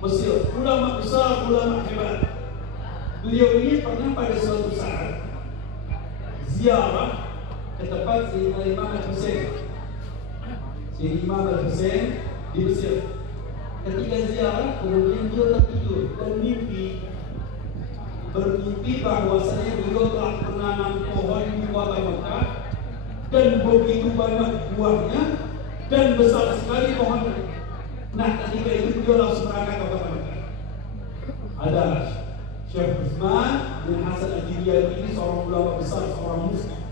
Mesir, ulama besar, ulama hebat. Beliau ini pernah pada suatu saat ziarah ke tempat Sayyidina Imam Al-Husain. Sayyidina Imam Al-Husain di Mesir. Ketika ziarah, kemudian dia tertidur dan bermimpi bahwasanya beliau telah menanam pohon di kota Mekah dan begitu banyak buahnya dan besar sekali pohonnya. Nah, ketika itu beliau langsung berangkat ke kota Mekah. Ada Syekh Utsman bin Hasan Al-Jiryani ini seorang ulama besar, seorang muslim,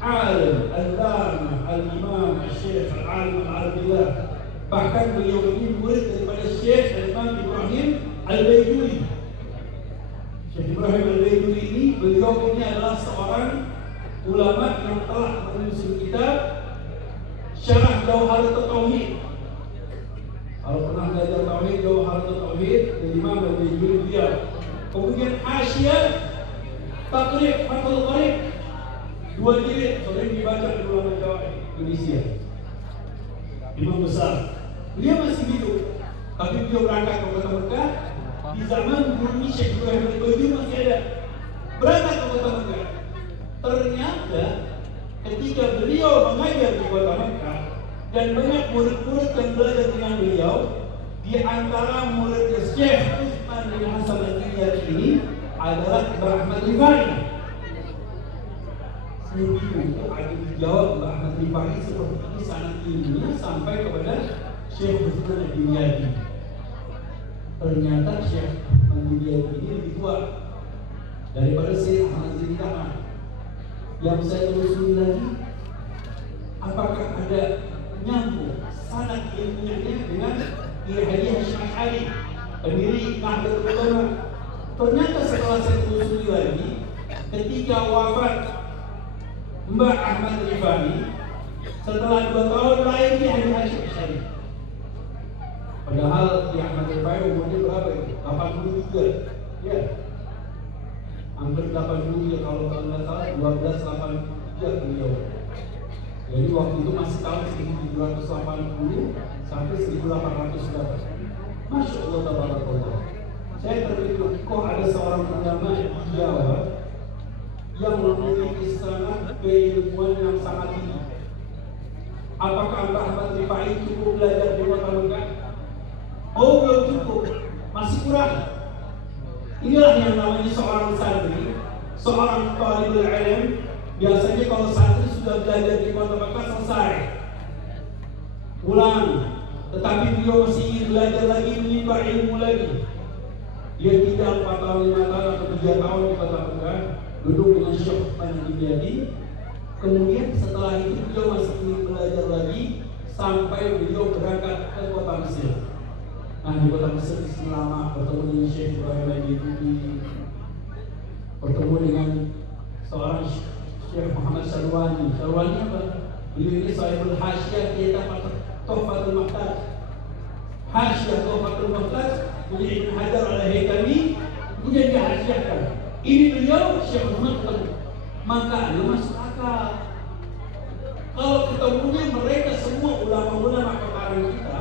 alim, al-lama, al-imam, al-syekh, al-alim, al-albillah. Bahkan beliau ini murid daripada Syekh Imam Ibrahim Al-Baijuri. Syekh Ibrahim Al-Baijuri ini, beliau ini adalah seorang ulama yang telah menyusun kitab Syarah Jawharatul Tauhid. Kalau pernah belajar tauhid, Jawharatul Tauhid dari Imam Al-Baijuri beliau. Kemudian Hasyiah Taqrib Fathul Qarib, 2 jilid, sering dibaca di ulama Jawa Indonesia. Imam besar. Beliau masih hidup, tapi beliau berangkat ke kota Mekah di zaman gurunya Syekh Ibrahim Al-Baijuri masih ada. Berangkat ke kota Mekah. Ternyata ketika beliau mengajar di kota Mekah dan banyak murid-murid yang belajar dengan beliau, di antara muridnya Syekh Utsman bin Hasan Al-Jiryani ini adalah Mbah Ahmad Rifai. Saya bingung kok ada dijawab Mbah Ahmad Rifai seperti ini sangat ilmunya sampai kepada Syekh Utsman Al-Jiryani. Ternyata Syekh Al-Jiryani ini lebih tua daripada Syekh Ahmad Rifai. Yang saya telusuri lagi, apakah ada nyambung sanad ilmiahnya dengan Kiai Haji Hasyim Asy'ari, pendiri Nahdlatul Ulama. Ternyata setelah saya telusuri lagi, ketika wafat Mbah Ahmad Rifai, setelah 2 tahun lahir Kiai Haji Hasyim Asy'ari. Padahal Kiai Ahmad Rifai umurnya berapa itu? 83. Ya. Hampir 83 kalau nggak salah 1283 beliau. Jadi waktu itu masih tahun 1780 sampai 1800 berapa. Masya Allah, tabarakallah. Saya terpikir kok ada seorang ulama di Jawa yang memiliki sanad keilmuan yang sangat tinggi. Apakah Mbah Ahmad Rifai cukup belajar di kota Mekah? Oh, belum cukup, masih kurang. Inilah yang namanya seorang santri, seorang talibul ilm. Biasanya kalau santri sudah belajar di kota Mekah selesai, pulang. Tetapi beliau masih ingin belajar lagi, menimba ilmu lagi. Dia tinggal 4 tahun, 5 tahun atau 3 tahun di kota Mekah, duduk dengan Syekh Al-Jiryani. Kemudian setelah itu beliau masih ingin belajar lagi sampai beliau berangkat ke kota Mesir. Nah, di kota Mesir lama bertemu dengan Syekh Ibrahim Al-Baijuri, bertemu dengan seorang Syekh Muhammad Syarwani. Syarwani apa? Beliau ini sahibul Hasyiah kitab Tuhfatul Muhtaj. Hasyiah Tuhfatul Muhtaj punya Ibnu Hajar Al-Haytami, kemudian dihasyiahkan. Ini beliau Syekh Muhammad ketemu. Makanya masuk akal. Kalau ketemunya mereka semua ulama-ulama kemarin kita,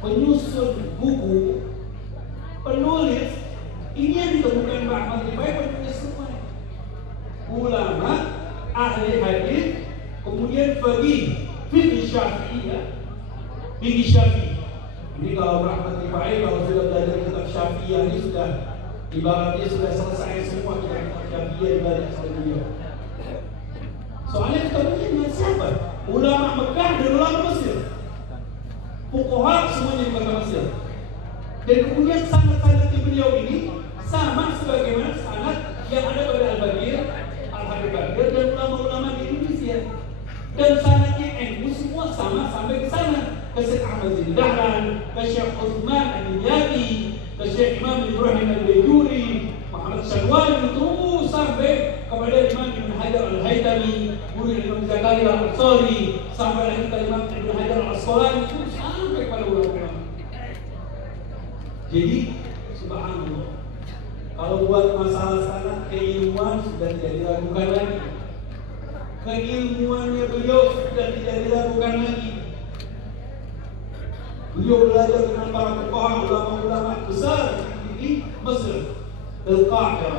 penyusun buku, penulis, ini yang ditemukan Mbah Ahmad Rifai, penulis semua. Ulama, ahli hadis, kemudian fikih Syafi'iyah, fikih Syafi'i. Ini kalau Mbah Ahmad Rifai kalau sudah belajar kitab Syafi'iyah ini sudah ibaratnya sudah selesai semua kitab Syafi'iyah belajar sama beliau. Soalnya ketemunya dengan siapa? Ulama Mekah dan ulama Mesir. Fuqaha semuanya di kota Mesir. Dan kemudian sanad-sanad beliau ini sama sebagaimana sanad yang ada pada Al-Bagir, Al-Habib Bagir dan ulama-ulama di Indonesia. Dan sanadnya NU semua sama sampai ke sana. Ke Syekh Ahmad bin Dahlan, ke Syekh Utsman Al-Jiryani, ke Syekh Imam Ibrahim Al-Baijuri, Muhammad Syarwani, terus sampai kepada Imam Ibn Hajar Al-Haytami, murid Imam Zakaria Al-Ansari, sampai lagi ke Imam Ibn Hajar Al-Asqalani, sampai pada ulama-ulama. Jadi, subhanallah, kalau buat masalah sanad keilmuan sudah tidak diragukan lagi. Keilmuannya beliau sudah tidak diragukan lagi. Beliau belajar dengan para fuqaha, ulama-ulama di Mesir, Al-Qahirah.